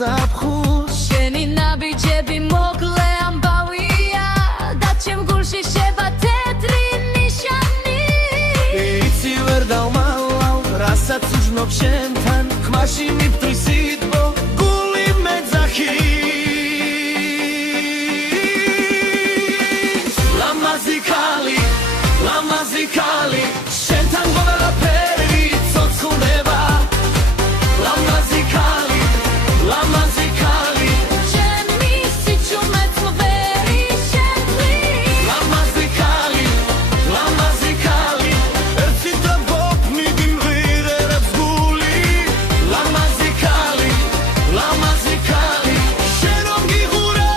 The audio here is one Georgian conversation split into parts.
ზაფხულს შენი ნაბიჯები მოკლე ამბავია და ჩემ გულში შევა თეთრი ნიშანი იცი ვერ დავმალავ რასაც უჯნობ შენთან ხმაში მიფტვი სიტყვა გული მეძახი ლამაზი ქალი შენთან ყველაფერი ცოცხლდება ლამაზი ქალი ჩემი სიჩუმეც ვერი შეძლი ლამაზი ქალი ერთი და ბოფნიდი მღერებს გული ლამაზი ქალი შენ რომ გიღურე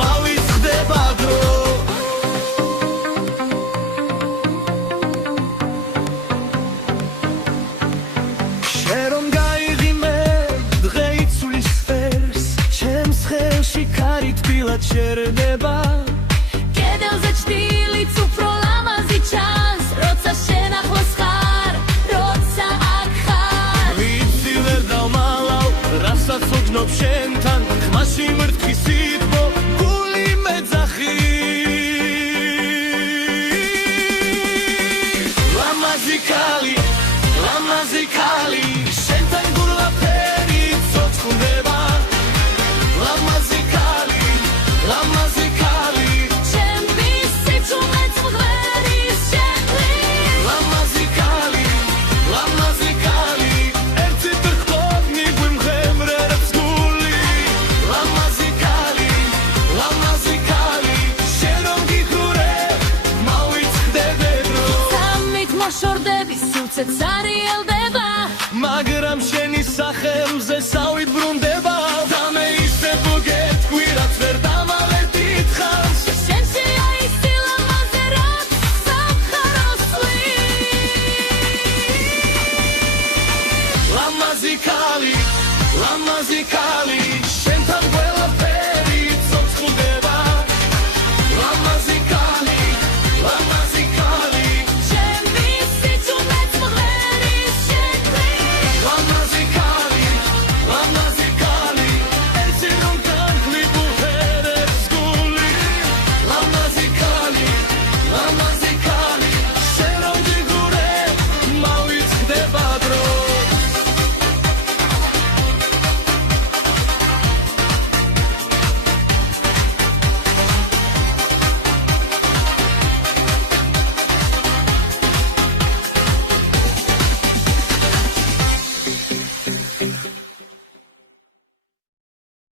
მალიც ხდება დრო შენ გაიღიმე დღეიცულის ფერს ჩემს ხელში ქარი თბილად შერდება კედელზე ჭდილიც უფრო ლამაზი ჩანს როცა შენ ახლოს ხარ როცა აქ ხარ ვიცი ვერ დავმალავ რასაც ოდნობ შენთან ხმაში მრთხი სიტყვა